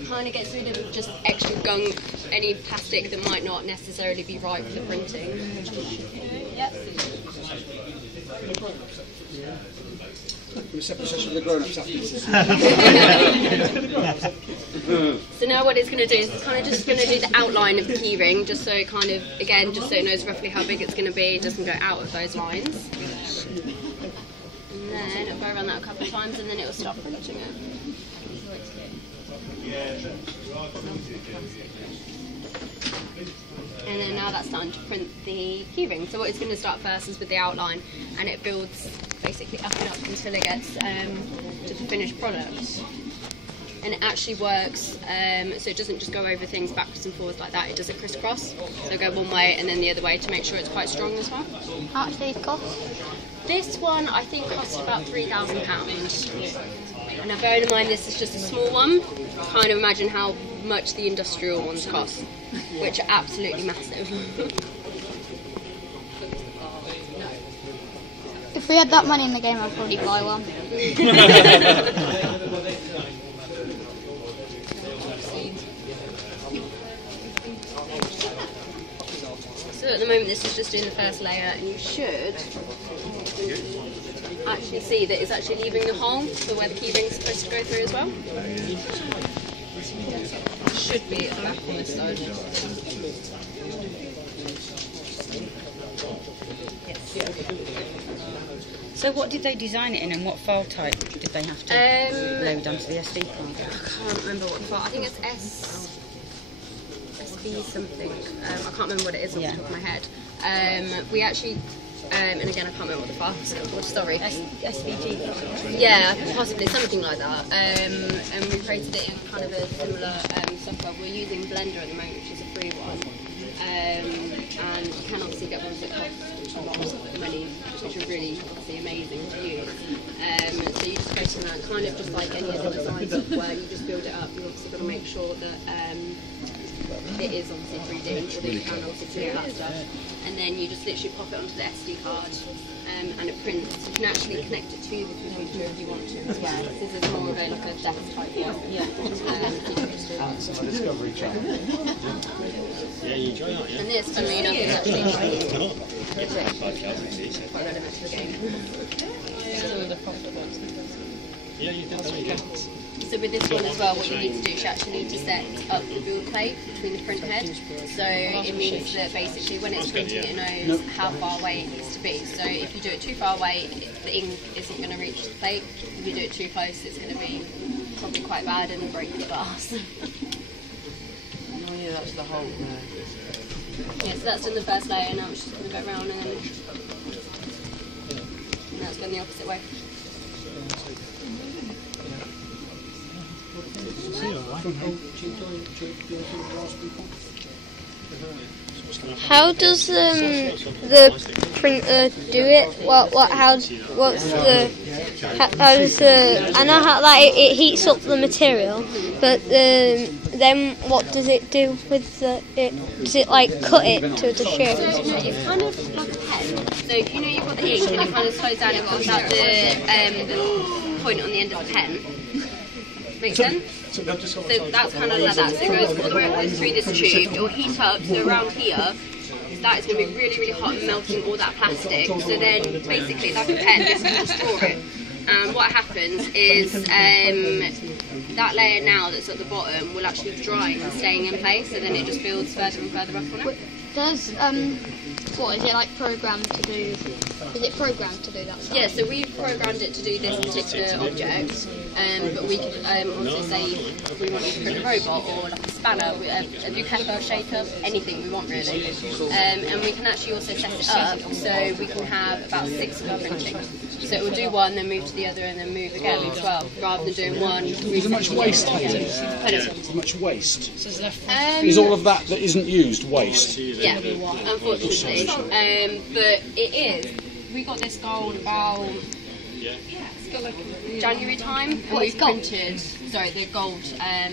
it kind of gets rid of just extra gunk, any plastic that might not necessarily be right for the printing. Yep. Separate session of the grown-ups So now what it's going to do is it's kind of just going to do the outline of the keyring, just so it kind of, again, just so it knows roughly how big it's going to be, it doesn't go out of those lines. And then it'll go around that a couple of times and then it'll stop printing it. And then now that's done to print the keyring. So what it's going to start first is with the outline, and it builds basically up and up until it gets to the finished product. And it actually works, so it doesn't just go over things backwards and forwards like that, it does it crisscross. So go one way and then the other way to make sure it's quite strong as well. How much do these cost? This one I think cost about £3,000. And now bearing in mind this is just a small one, kind of imagine how much the industrial ones cost, which are absolutely massive. If we had that money in the game, I'd probably buy one. So at the moment this is just doing the first layer, and you should actually see that it's actually leaving the hole for where the keyring is supposed to go through as well. It should be at the back on this side. So what did they design it in, and what file type did they have to load onto the SD card? I can't remember what file. I think it's SB something. I can't remember what it is off the top of my head. We actually, and again I can't remember what the file is called, sorry. SVG? Yeah, possibly, something like that. And we created it in kind of a similar software. We're using Blender at the moment, which is a free one. And you can obviously get ones that cost a lot of money, which are really obviously amazing to use. So you just go to that, kind of just like any other design software, you just build it up. You've obviously got to make sure that it is obviously 3D, so that you can obviously clear that stuff. And then you just literally pop it onto the SD card and it prints. You can actually connect it to the computer if you want to as well. This is more of a, like a desktop one. Yeah. Discovery Channel. Yeah, you enjoy that, yeah? And this, funnily enough, is actually quite relevant to the game. Yeah, you did that, yeah. So with this one as well, what you need to do is you actually need to set up the build plate between the print head. So it means that basically when it's printing it knows how far away it needs to be. So if you do it too far away, the ink isn't going to reach the plate. If you do it too close, it's going to be probably quite bad and break the glass. Oh yeah, that's the whole. Yeah, so that's done the first layer, now it's just going to go around and then now it's going the opposite way. How does the printer do it? How does I know how it heats up the material, but then what does it do with it? Does it like cut it to the shape? So it's kind of like a pen. So if you know you've got the ink and it kind of slows down and comes out the point on the end of the pen. Make sense? So that's kind of like that. So it goes all the way through this tube. It will heat up. So around here, that is going to be really, really hot and melting all that plastic. So then basically, like a pen, this will just draw it. And what happens is that layer now that's at the bottom will actually dry and staying in place. So then it just builds further and further up on it. Does what is it like programmed to do? Is it programmed to do that stuff? Yeah, so we've programmed it to do this particular object, but we could also say if we wanted to print a robot or like a spanner, a bucata, shaker, anything we want really. And we can actually also set it up so we can have about 6 of our printing. So it will do one, then move to the other, and then move again as well, rather than doing one. Is there much waste happening? Pardon? Is there much waste? Is all of that isn't used waste? Yeah, unfortunately. But it is. We got this gold about January time, and we printed. Sorry, the gold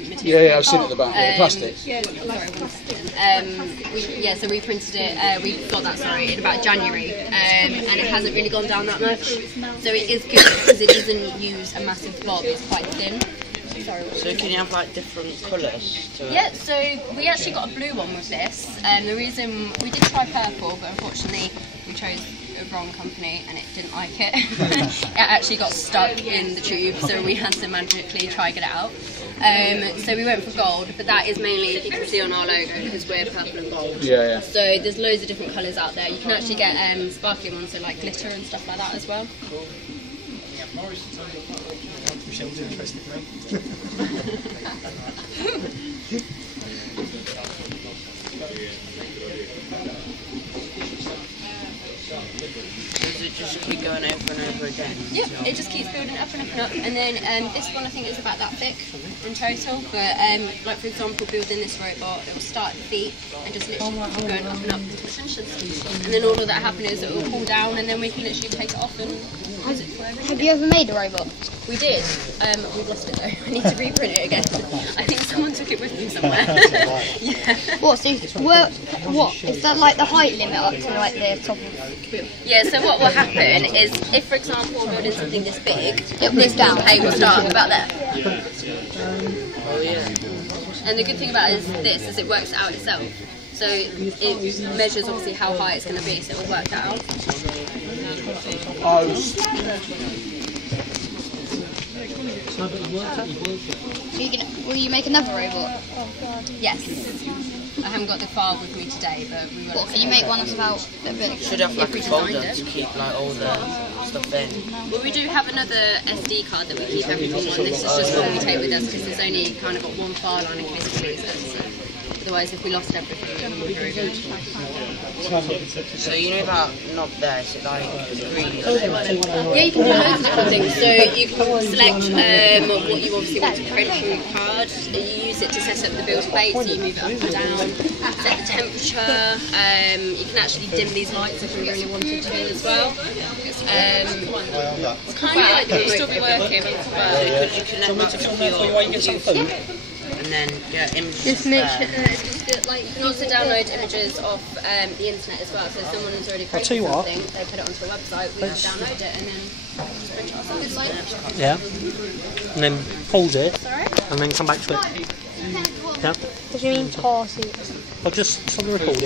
material. Yeah, I've seen it at the back. The plastic. So we printed it. We got that in about January, and it hasn't really gone down that much. So it is good because it doesn't use a massive blob. It's quite thin. Sorry. So can you have like different colours to it? Yeah, so we actually got a blue one with this. The reason we did try purple, but unfortunately we chose a wrong company and it didn't like it. It actually got stuck in the tube, so we had to magically try get it out. So we went for gold, but that is mainly, if you can see on our logo, because we're purple and gold. Yeah. So there's loads of different colours out there. You can actually get sparkling ones, so like glitter and stuff like that as well. Michelle's interested, mate. Does it just keep going over and over again? Yep, it just keeps building up and up and up. And then this one I think is about that thick in total. But like for example, building this robot, it will start at the feet and just literally keep going up and up until it finishes. And then all of that happens is it will pull down and then we can literally take it off and use it forever. Have you ever made a robot? We did. We've lost it though. I need to reprint it again. I think someone took it with me somewhere. Yeah. What? So what is that like the height limit up to like the top of? Yeah, so what will happen is, if for example we're building something this big, this display will start about there. Oh yeah. And the good thing about this is it works out itself. So it measures obviously how high it's going to be, so it will work that out. So will you make another robot? Yes. I haven't got the file with me today, but we will. What, can you make one that's about that big? Should have like we a folder designed to it. keep like all the stuff in. Well, we do have another SD card that we keep everything on. This is just what we take with us because there's only kind of got one file on in case we lose it. So otherwise, if we lost everything, it wouldn't be very good. So you know that knob there, is it like green? Yeah, you can do loads of different things. So you can select what you obviously want to print from your card. You use it to set up the build plate, so you move it up and down. Set the temperature. You can actually dim these lights if you really wanted to as well. It's kind of like the still be working. Could you connect that to your and then get images Just make there? Like you can also download images off the internet as well. So if someone has already I'll tell created you what. something, they put it onto a website, we download it and then just print it ourselves. Yeah. And then pause it. And then come back to it. Yeah. What do you mean pause it? I'll just stop the recording.